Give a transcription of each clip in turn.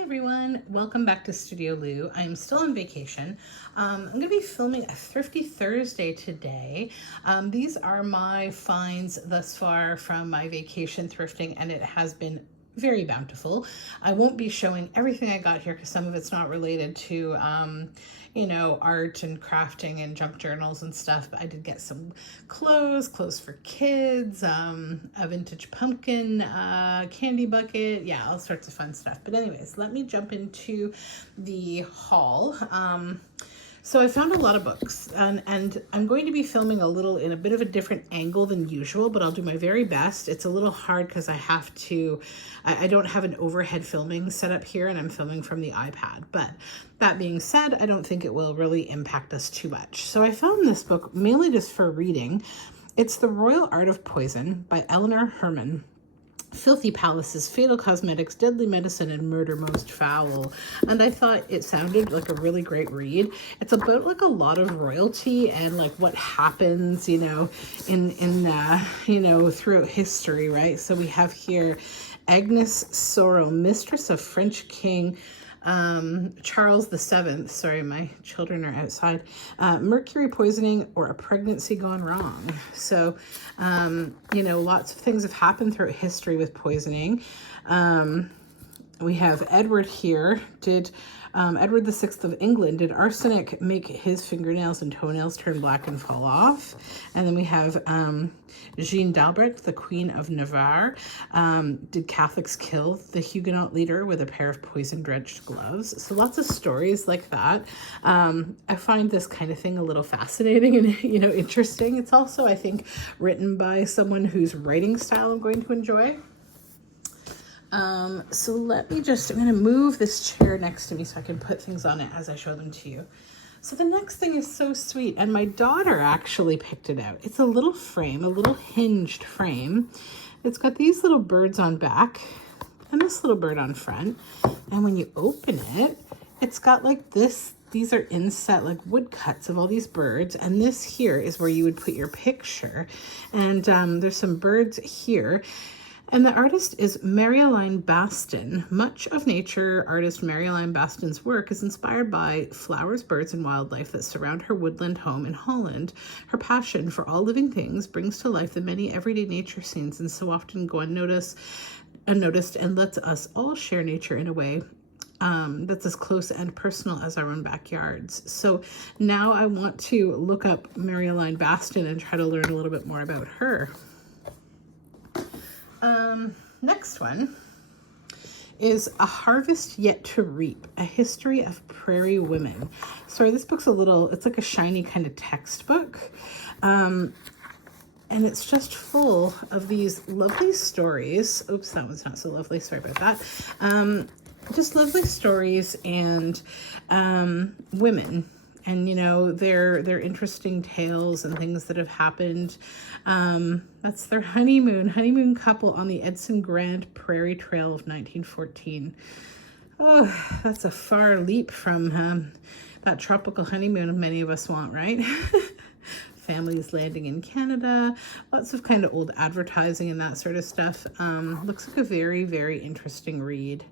Hi everyone, welcome back to Studio Lou. I'm still on vacation. I'm going to be filming a Thrifty Thursday today. These are my finds thus far from my vacation thrifting, and it has been very bountiful. I won't be showing everything I got here because some of it's not related to art and crafting and junk journals and stuff, but I did get some clothes for kids, a vintage pumpkin candy bucket, yeah, all sorts of fun stuff. But anyways, let me jump into the haul. So I found a lot of books, and I'm going to be filming a little in a bit of a different angle than usual, but I'll do my very best. It's a little hard because I don't have an overhead filming set up here, and I'm filming from the iPad. But that being said, I don't think it will really impact us too much. So I found this book mainly just for reading. It's The Royal Art of Poison by Eleanor Herman. Filthy palaces, fatal cosmetics, deadly medicine, and murder most foul. And I thought it sounded like a really great read. It's about like a lot of royalty and like what happens, throughout history, right? So we have here Agnes Sorel, mistress of French King Charles VII, sorry, my children are outside, mercury poisoning or a pregnancy gone wrong. So, lots of things have happened throughout history with poisoning. We have Edward here. Edward VI of England, did arsenic make his fingernails and toenails turn black and fall off? And then we have Jeanne d'Albret, the Queen of Navarre. Did Catholics kill the Huguenot leader with a pair of poison-drenched gloves? So lots of stories like that. I find this kind of thing a little fascinating and, interesting. It's also, I think, written by someone whose writing style I'm going to enjoy. So I'm going to move this chair next to me so I can put things on it as I show them to you. So the next thing is so sweet, and my daughter actually picked it out. It's a little frame, a little hinged frame. It's got these little birds on back and this little bird on front. And when you open it, it's got like this. These are inset like woodcuts of all these birds, and this here is where you would put your picture. And there's some birds here. And the artist is Marie-Aline Baston. Much of nature artist Marie-Aline Baston's work is inspired by flowers, birds, and wildlife that surround her woodland home in Holland. Her passion for all living things brings to life the many everyday nature scenes and so often go unnoticed and lets us all share nature in a way that's as close and personal as our own backyards. So now I want to look up Marie-Aline Baston and try to learn a little bit more about her. Next one is A Harvest Yet to Reap, A History of Prairie Women. Sorry, this book's it's like a shiny kind of textbook. And it's just full of these lovely stories. Oops, that one's not so lovely. Sorry about that. Just lovely stories and women. And, their interesting tales and things that have happened. That's their honeymoon couple on the Edson Grand Prairie Trail of 1914. Oh, that's a far leap from that tropical honeymoon many of us want, right? Families landing in Canada, lots of kind of old advertising and that sort of stuff. Looks like a very, very interesting read.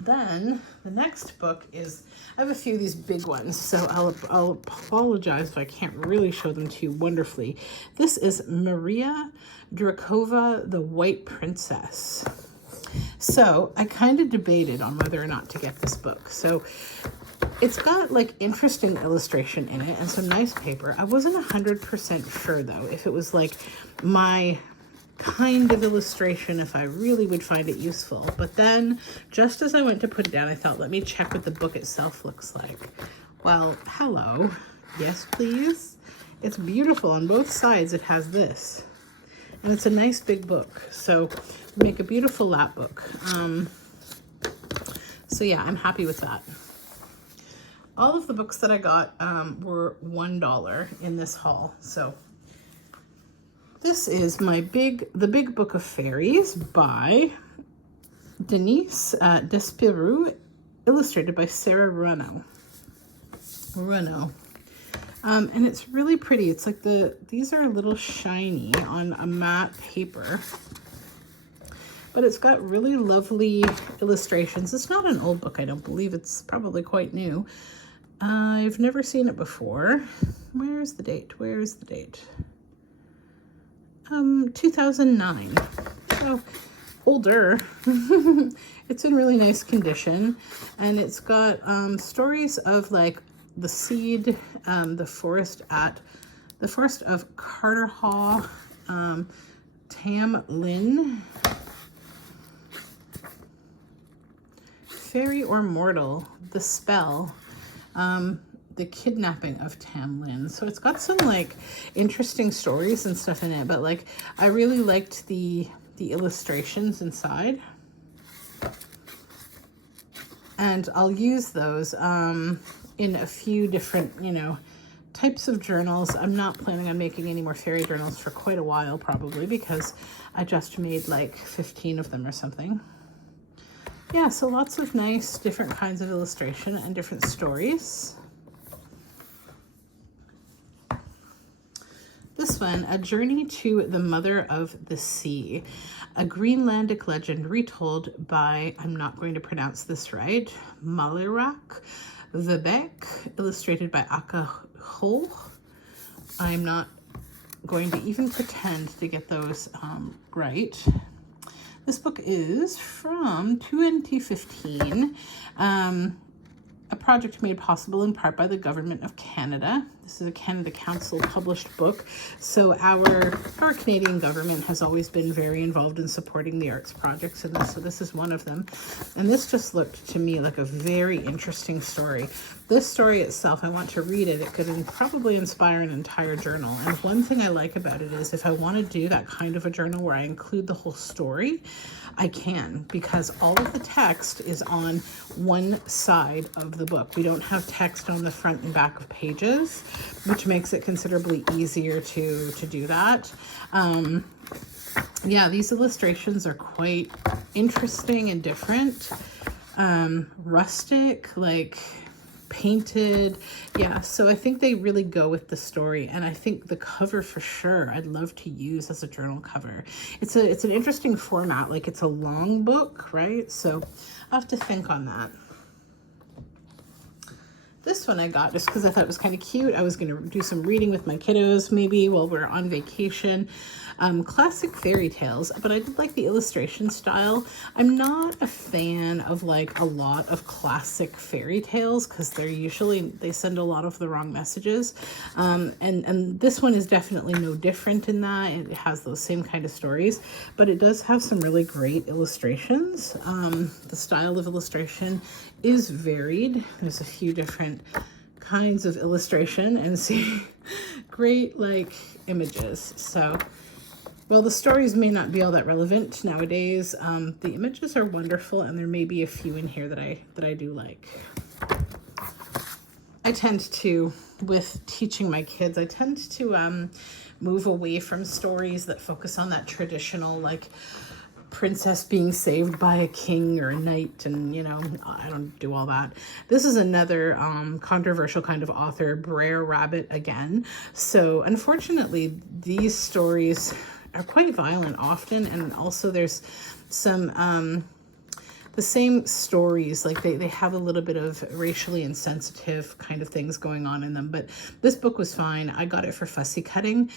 Then the next book is, I have a few of these big ones, so I'll apologize if I can't really show them to you wonderfully. This is Maria Drakova, the White Princess. So I kind of debated on whether or not to get this book. So it's got like interesting illustration in it and some nice paper. I wasn't 100% sure though if it was like my kind of illustration, if I really would find it useful. But then just as I went to put it down, I thought, let me check what the book itself looks like. Well, hello. Yes, please. It's beautiful on both sides. It has this, and it's a nice big book, so make a beautiful lap book. So yeah, I'm happy with that. All of the books that I got were $1 in this haul. So this is The Big Book of Fairies by Denise Despirou, illustrated by Sarah Runaway. And it's really pretty. It's like these are a little shiny on a matte paper. but it's got really lovely illustrations. It's not an old book, I don't believe. It's probably quite new. I've never seen it before. Where's the date? Where's the date? 2009. So older. It's in really nice condition, and it's got stories of like the seed, the forest of Carterhaugh, Tam Lin, Fairy or Mortal, The Spell, the Kidnapping of Tam Lin. So it's got some like interesting stories and stuff in it, but like I really liked the illustrations inside. And I'll use those in a few different, you know, types of journals. I'm not planning on making any more fairy journals for quite a while, probably, because I just made like 15 of them or something. Yeah, so lots of nice different kinds of illustration and different stories. This one, A Journey to the Mother of the Sea, a Greenlandic legend retold by, I'm not going to pronounce this right, Malirak Vebek, illustrated by Akka Hol. I'm not going to even pretend to get those right. This book is from 2015. A project made possible in part by the Government of Canada. This is a Canada Council published book. So our Canadian government has always been very involved in supporting the arts projects, and so this is one of them. And this just looked to me like a very interesting story. This story itself, I want to read it. It could probably inspire an entire journal. And one thing I like about it is if I want to do that kind of a journal where I include the whole story, I can, because all of the text is on one side of the book. We don't have text on the front and back of pages, which makes it considerably easier to do that. Yeah, these illustrations are quite interesting and different. Rustic, like painted. Yeah, so I think they really go with the story, and I think the cover for sure I'd love to use as a journal cover. It's an interesting format, like it's a long book, right? So I'll have to think on that. This one I got just because I thought it was kind of cute. I was going to do some reading with my kiddos maybe while we're on vacation. Classic fairy tales, but I did like the illustration style. I'm not a fan of like a lot of classic fairy tales because they send a lot of the wrong messages. And this one is definitely no different in that. It has those same kind of stories, but it does have some really great illustrations. The style of illustration is varied. There's a few different kinds of illustration and see great like images. So while the stories may not be all that relevant nowadays, the images are wonderful, and there may be a few in here that I do like. I tend to, with teaching my kids, I tend to move away from stories that focus on that traditional like princess being saved by a king or a knight, and you know, I don't do all that. This is another controversial kind of author, Brer Rabbit again. So unfortunately, these stories are quite violent often, and also there's some the same stories, like they have a little bit of racially insensitive kind of things going on in them, but this book was fine. I got it for fussy cutting.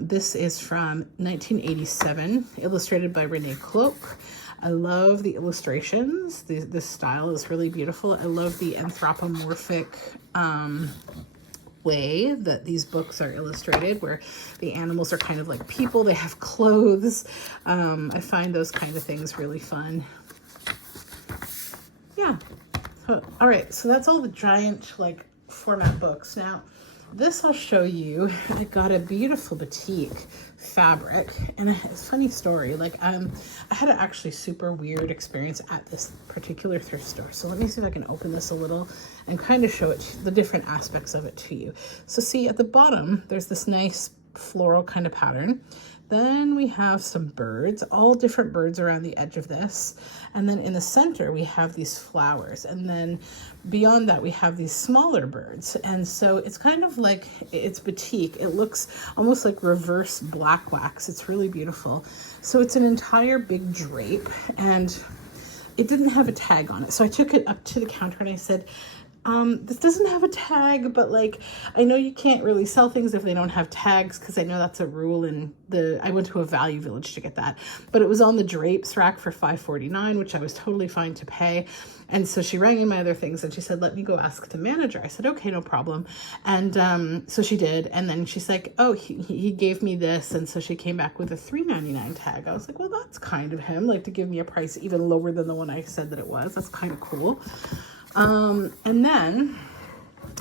This is from 1987, illustrated by Renee Cloak. I love the illustrations. This style is really beautiful. I love the anthropomorphic way that these books are illustrated, where the animals are kind of like people. They have clothes. I find those kind of things really fun. Yeah. So, all right. So that's all the giant like format books. Now, this I'll show you. I got a beautiful batik fabric, and it's a funny story. Like I had an actually super weird experience at this particular thrift store. So let me see if I can open this a little and kind of show it, the different aspects of it to you. So see at the bottom, there's this nice floral kind of pattern. Then we have some birds, all different birds around the edge of this. And then in the center, we have these flowers. And then beyond that, we have these smaller birds. And so it's kind of like, it's batik. It looks almost like reverse black wax. It's really beautiful. So it's an entire big drape, and it didn't have a tag on it. So I took it up to the counter and I said, this doesn't have a tag, but like, I know you can't really sell things if they don't have tags, because I know that's a rule in I went to a Value Village to get that, but it was on the drapes rack for $5.49, which I was totally fine to pay. And so she rang in my other things and she said, let me go ask the manager. I said, okay, no problem. And so she did. And then she's like, oh, he gave me this. And so she came back with a $3.99 tag. I was like, well, that's kind of him, like to give me a price even lower than the one I said that it was. That's kind of cool. And then,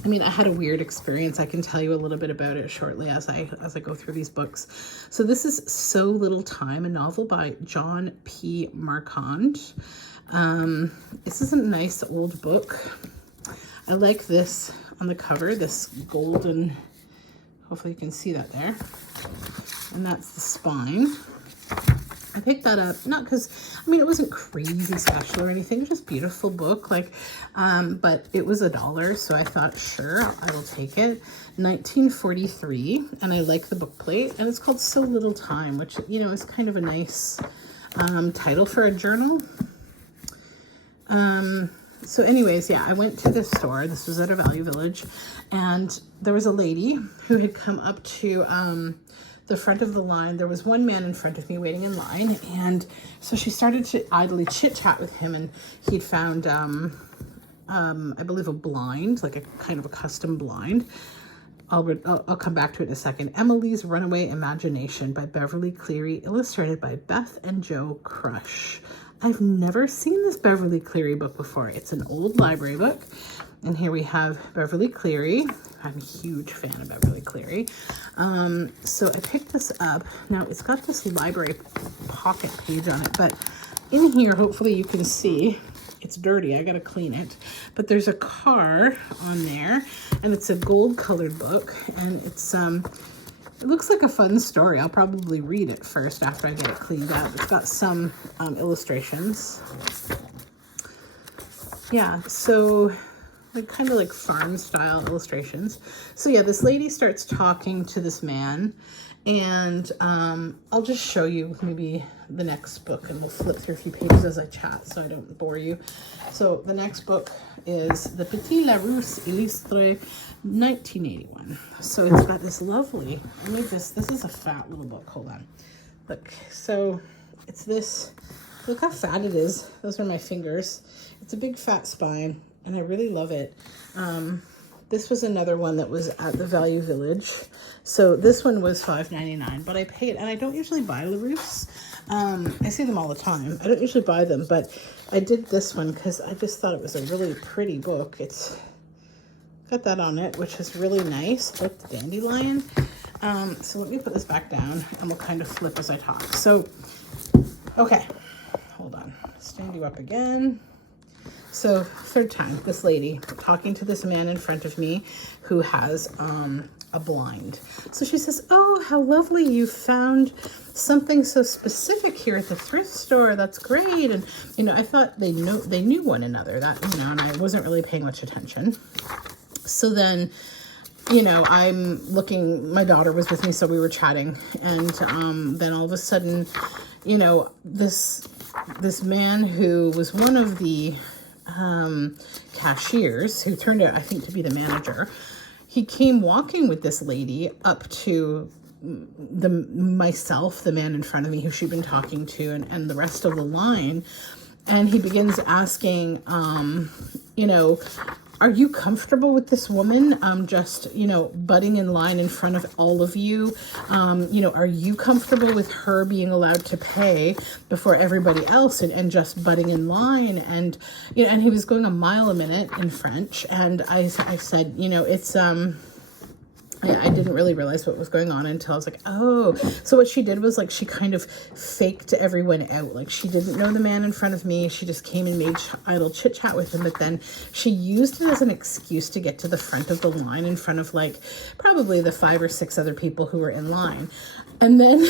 I mean, I had a weird experience. I can tell you a little bit about it shortly as I go through these books. So this is So Little Time, a novel by John P. Marquand. This is a nice old book. I like this on the cover, this golden, hopefully you can see that there. And that's the spine. I picked that up, not because, I mean, it wasn't crazy special or anything. It was just a beautiful book, like, but it was $1, so I thought, sure, I will take it. 1943, and I like the book plate, and it's called So Little Time, which, you know, is kind of a nice title for a journal. So anyways, yeah, I went to the store. This was at a Value Village, and there was a lady who had come up to the front of the line. There was one man in front of me waiting in line, and so she started to idly chit-chat with him, and he'd found I believe a blind, like a kind of a custom blind. I'll come back to it in a second. Emily's Runaway Imagination by Beverly Cleary, illustrated by Beth and Joe Crush. I've never seen this Beverly Cleary book before. It's an old library book. And here we have Beverly Cleary. I'm a huge fan of Beverly Cleary. So I picked this up. Now it's got this library pocket page on it, but in here, hopefully you can see, it's dirty. I gotta clean it. But there's a car on there, and it's a gold colored book, and it's it looks like a fun story. I'll probably read it first after I get it cleaned up. It's got some illustrations. Yeah, so like kind of like farm style illustrations. So yeah, this lady starts talking to this man, and I'll just show you maybe the next book, and we'll flip through a few pages as I chat so I don't bore you. So the next book is the Petilla Repose Illustrée, 1981. So it's got this lovely, I made this is a fat little book. Hold on. Look, so it's this, look how fat it is. Those are my fingers. It's a big fat spine, and I really love it. This was another one that was at the Value Village. So this one was $5.99, but I paid, and I don't usually buy Larousse. I see them all the time. I don't usually buy them, but I did this one because I just thought it was a really pretty book. It's got that on it, which is really nice. Look, the dandelion. So let me put this back down, and we'll kind of flip as I talk. So, okay, hold on. Stand you up again. So third time, this lady talking to this man in front of me who has a blind. So she says, oh, how lovely, you found something so specific here at the thrift store. That's great. And, you know, I thought they knew one another, that, you know, and I wasn't really paying much attention. So then, you know, I'm looking, my daughter was with me, so we were chatting. And then all of a sudden, you know, this man who was one of the cashiers, who turned out, I think, to be the manager, he came walking with this lady up to myself, the man in front of me who she'd been talking to, and the rest of the line. And he begins asking, you know, are you comfortable with this woman just, you know, butting in line in front of all of you? You know, are you comfortable with her being allowed to pay before everybody else and just butting in line? And, you know, and he was going a mile a minute in French. And I said, you know, it's, I didn't really realize what was going on until I was like, oh. So what she did was, like, she kind of faked everyone out. Like, she didn't know the man in front of me. She just came and made idle chit-chat with him. But then she used it as an excuse to get to the front of the line in front of, like, probably the 5 or 6 other people who were in line. And then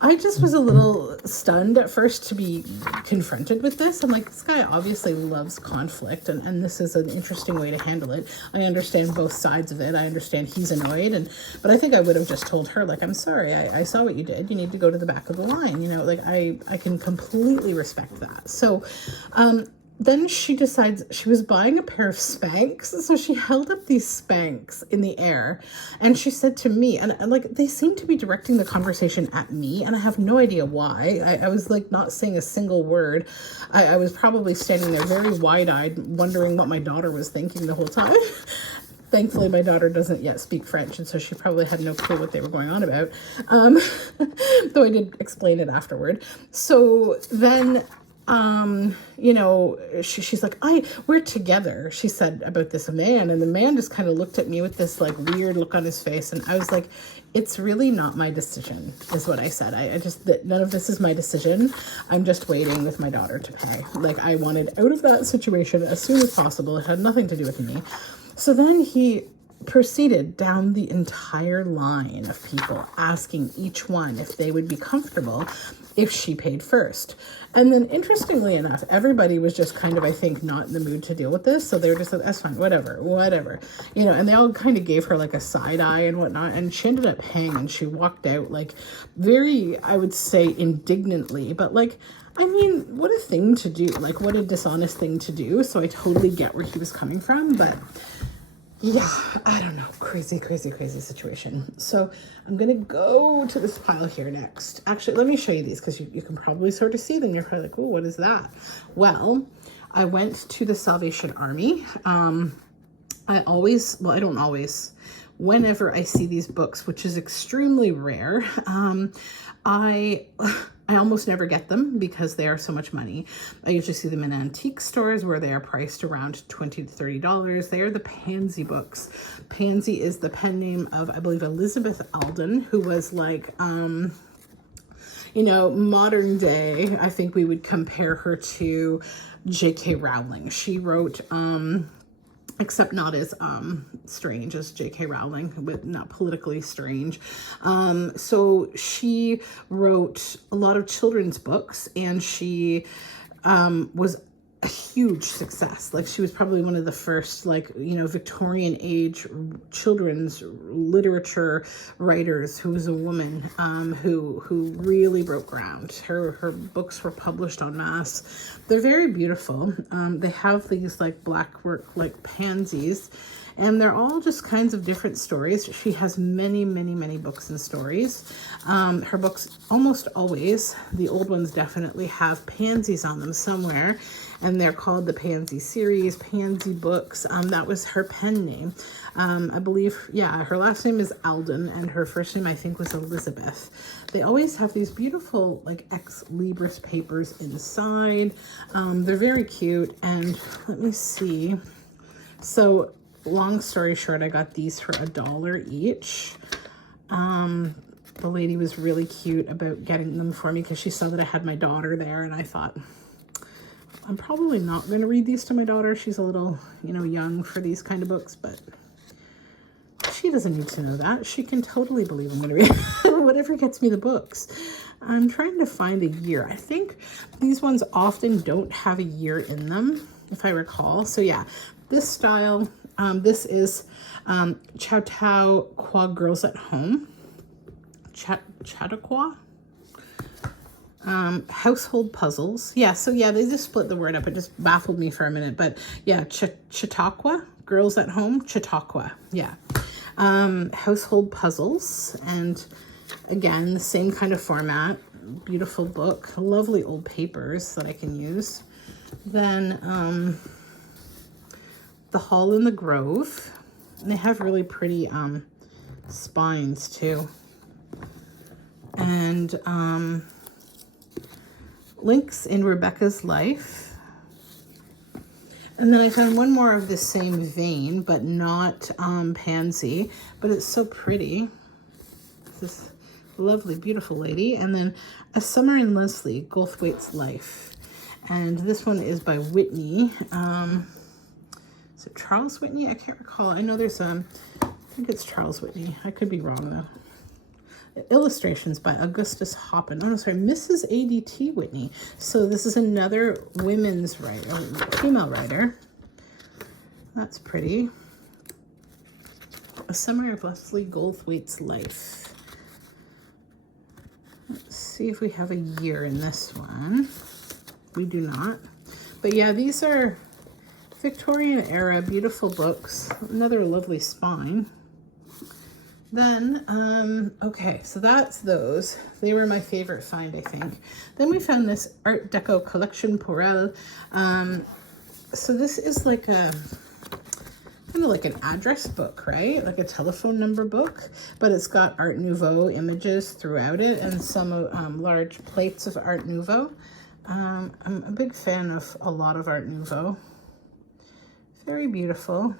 I just was a little stunned at first to be confronted with this. I'm like, this guy obviously loves conflict, and this is an interesting way to handle it. I understand both sides of it. I understand he's annoyed, but I think I would have just told her, like, I'm sorry, I saw what you did. You need to go to the back of the line. You know, like, I can completely respect that. So, then she decides she was buying a pair of Spanx. So she held up these Spanx in the air and she said to me, and like, they seem to be directing the conversation at me, and I have no idea why. I was like not saying a single word. I was probably standing there very wide-eyed, wondering what my daughter was thinking the whole time. Thankfully, my daughter doesn't yet speak French, and so she probably had no clue what they were going on about. Though I did explain it afterward. So then, you know, she's like, we're together, she said about this man, and the man just kind of looked at me with this like weird look on his face, and I was like, it's really not my decision, is what I said. I just, none of this is my decision. I'm just waiting with my daughter to pay. Like, I wanted out of that situation as soon as possible. It had nothing to do with me. So then he proceeded down the entire line of people, asking each one if they would be comfortable if she paid first. And then, interestingly enough, everybody was just kind of, I think, not in the mood to deal with this. So they were just like, that's fine, whatever, you know, and they all kind of gave her like a side eye and whatnot. And she ended up paying, and she walked out like very, I would say, indignantly, but like, I mean, what a thing to do, like what a dishonest thing to do. So I totally get where he was coming from, but yeah, I don't know. Crazy, crazy, crazy situation. So I'm going to go to this pile here next. Actually, let me show you these because you can probably sort of see them. You're probably like, oh, what is that? Well, I went to the Salvation Army. I don't always, whenever I see these books, which is extremely rare, I almost never get them because they are so much money. I usually see them in antique stores where they are priced around $20 to $30. They are the Pansy Books. Pansy is the pen name of, I believe, Elizabeth Alden, who was like, you know, modern day, I think we would compare her to J.K. Rowling. She wrote, except not as strange as J.K. Rowling, but not politically strange. So she wrote a lot of children's books, and she was a huge success. Like, she was probably one of the first, like, you know, Victorian age children's literature writers who was a woman, who really broke ground. Her books were published en masse. They're very beautiful. They have these like black work like pansies, and they're all just kinds of different stories. She has many, many, many books and stories. Her books almost always, the old ones definitely, have pansies on them somewhere, and they're called the Pansy series, Pansy Books. That was her pen name. I believe, yeah, her last name is Alden, and her first name, I think, was Elizabeth. They always have these beautiful, like, ex libris papers inside. They're very cute, and let me see. So, long story short, I got these for $1 each. The lady was really cute about getting them for me because she saw that I had my daughter there, and I thought, I'm probably not going to read these to my daughter. She's a little, you know, young for these kind of books, but she doesn't need to know that. She can totally believe I'm going to read whatever gets me the books. I'm trying to find a year. I think these ones often don't have a year in them, if I recall. So yeah, this style, this is Chautauqua Girls at Home. Chautauqua? Household puzzles. Yeah, so yeah, they just split the word up. It just baffled me for a minute. But yeah, Chautauqua Girls at Home. Chautauqua. Yeah. Household puzzles. And again, the same kind of format. Beautiful book. Lovely old papers that I can use. Then The Hall in the Grove. And they have really pretty spines too. And Links in Rebecca's Life. And then I found one more of the same vein, but not Pansy, but it's so pretty. This lovely, beautiful lady. And then A Summer in Leslie, Goldthwaite's Life. And this one is by Whitney. Is it Charles Whitney? I can't recall. I know there's I think it's Charles Whitney. I could be wrong though. illustrations by Augustus Hoppin. Oh, no, sorry, Mrs. ADT Whitney. So this is another women's writer, female writer. That's pretty. A Summary of Leslie Goldthwaite's life. Let's see if we have a year in this one. We do not. But yeah, these are Victorian era beautiful books. Another lovely spine. Then, okay, so that's those. They were my favorite find, I think. Then we found this Art Deco Collection Porel. So this is like a, kind of like an address book, right? Like a telephone number book, but it's got Art Nouveau images throughout it and some large plates of Art Nouveau. I'm a big fan of a lot of Art Nouveau. Very beautiful.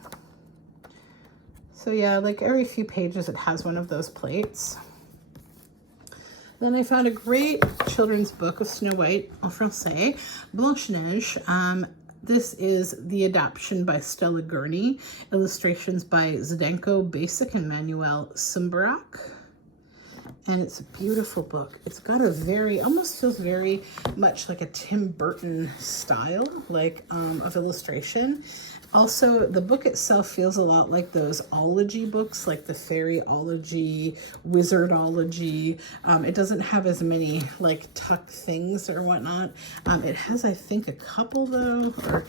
So yeah, like every few pages it has one of those plates. Then I found a great children's book of Snow White en français, Blanche-Neige. This is the adaptation by Stella Gurney, illustrations by Zdenko Basic and Manuel Sumbarak. And it's a beautiful book. It's got a very, almost feels very much like a Tim Burton style, like of illustration. Also, the book itself feels a lot like those ology books, like the fairyology, wizardology. It doesn't have as many like tuck things or whatnot. It has, I think, a couple though, or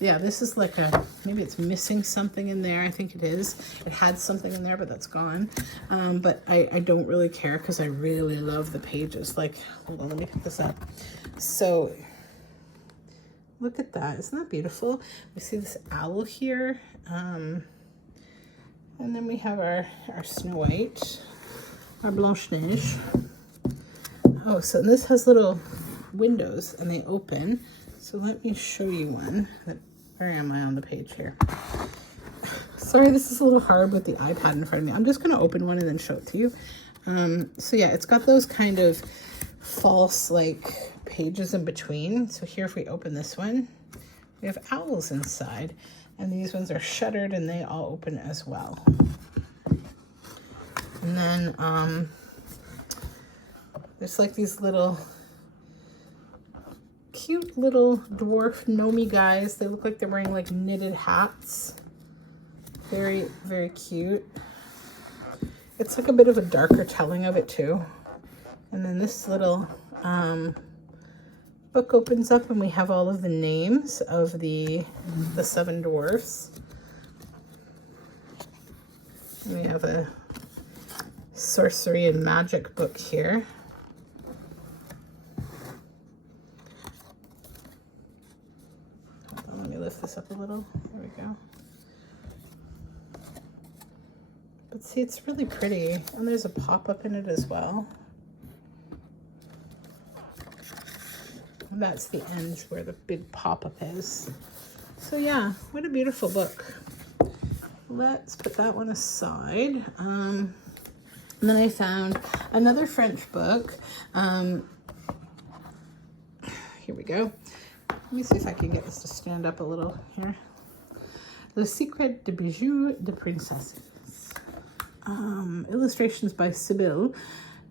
yeah, this is like a, maybe it's missing something in there. I think it is. It had something in there, but that's gone. But I don't really care because I really love the pages. Like, hold on, let me pick this up. So look at that. Isn't that beautiful? We see this owl here. And then we have our Snow White, our Blanche-Neige. Oh, so this has little windows and they open. So let me show you one. Where am I on the page here? Sorry, this is a little hard with the iPad in front of me. I'm just going to open one and then show it to you. So yeah, it's got those kind of false like pages in between. So here, if we open this one, we have owls inside, and these ones are shuttered and they all open as well. And then there's like these little cute little dwarf gnomey guys. They look like they're wearing like knitted hats. Very, very cute. It's like a bit of a darker telling of it too. And then this little book opens up and we have all of the names of the 7 dwarfs. We have a sorcery and magic book here. Hold on, let me lift this up a little. There we go. But see, it's really pretty. And there's a pop-up in it as well. That's the end where the big pop-up is. So yeah, what a beautiful book. Let's put that one aside. And then I found another French book. Here we go. Let me see if I can get this to stand up a little here. Le Secret de Bijoux de Princesses. Illustrations by Sibylle.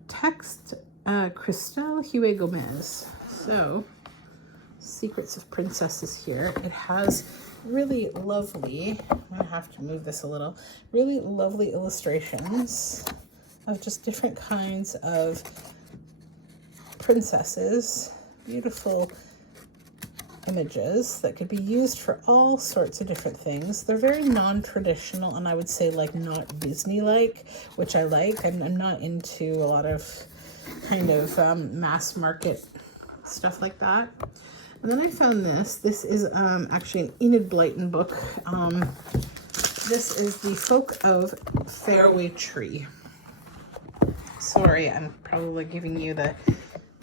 Text Christelle Huet Gomez. So, Secrets of Princesses here. It has really lovely, I'm going to have to move this a little, really lovely illustrations of just different kinds of princesses. Beautiful images that could be used for all sorts of different things. They're very non-traditional and I would say like not Disney-like, which I like. I'm not into a lot of kind of mass market stuff like that. And then I found this. This is actually an Enid Blyton book. This is The Folk of Fairway Tree. Sorry, I'm probably giving you the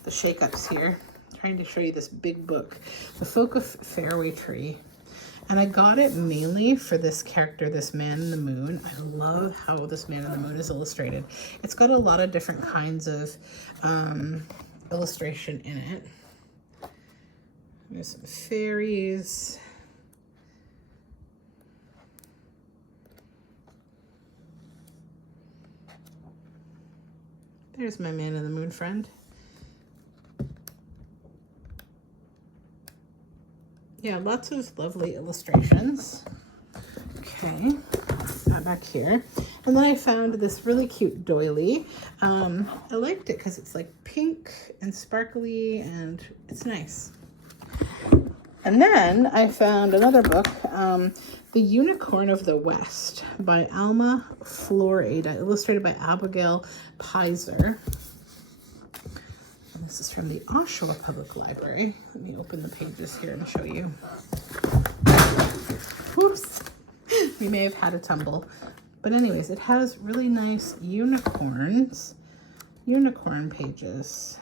shake-ups here. I'm trying to show you this big book, The Folk of Fairway Tree. And I got it mainly for this character, this Man in the Moon. I love how this Man in the Moon is illustrated. It's got a lot of different kinds of illustration in it. There's some fairies. There's my Man in the Moon friend. Yeah, lots of lovely illustrations. Okay, that back here. And then I found this really cute doily. I liked it because it's like pink and sparkly and it's nice. And then I found another book, The Unicorn of the West by Alma Florida, illustrated by Abigail Pizer. This is from the Oshawa Public Library. Let me open the pages here and show you. Whoops. We may have had a tumble. But anyways, it has really nice unicorn pages.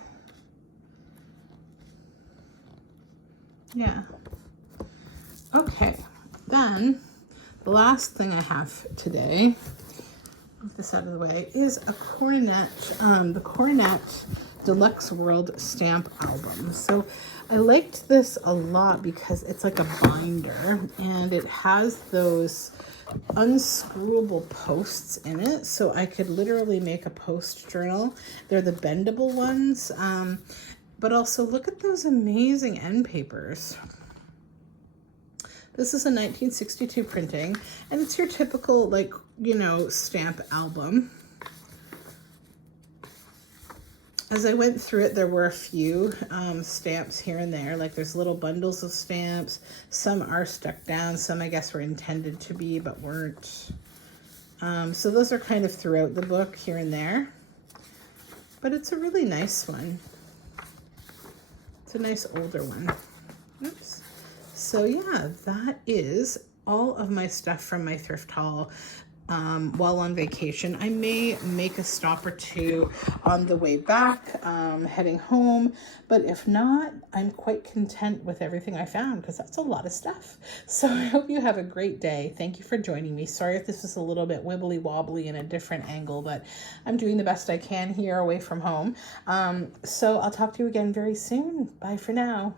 Yeah. Okay. Then the last thing I have today, move this out of the way, is a Cornet, the Cornet Deluxe World Stamp Album. So I liked this a lot because it's like a binder and it has those unscrewable posts in it. So I could literally make a post journal. They're the bendable ones. But also look at those amazing end papers. This is a 1962 printing and it's your typical, like, you know, stamp album. As I went through it, there were a few stamps here and there. Like there's little bundles of stamps. Some are stuck down. Some I guess were intended to be, but weren't. So those are kind of throughout the book here and there. But it's a really nice one. It's a nice older one. Oops. So yeah, that is all of my stuff from my thrift haul. While on vacation. I may make a stop or two on the way back, heading home, but if not, I'm quite content with everything I found because that's a lot of stuff. So I hope you have a great day. Thank you for joining me. Sorry if this was a little bit wibbly wobbly in a different angle, but I'm doing the best I can here away from home. So I'll talk to you again very soon. Bye for now.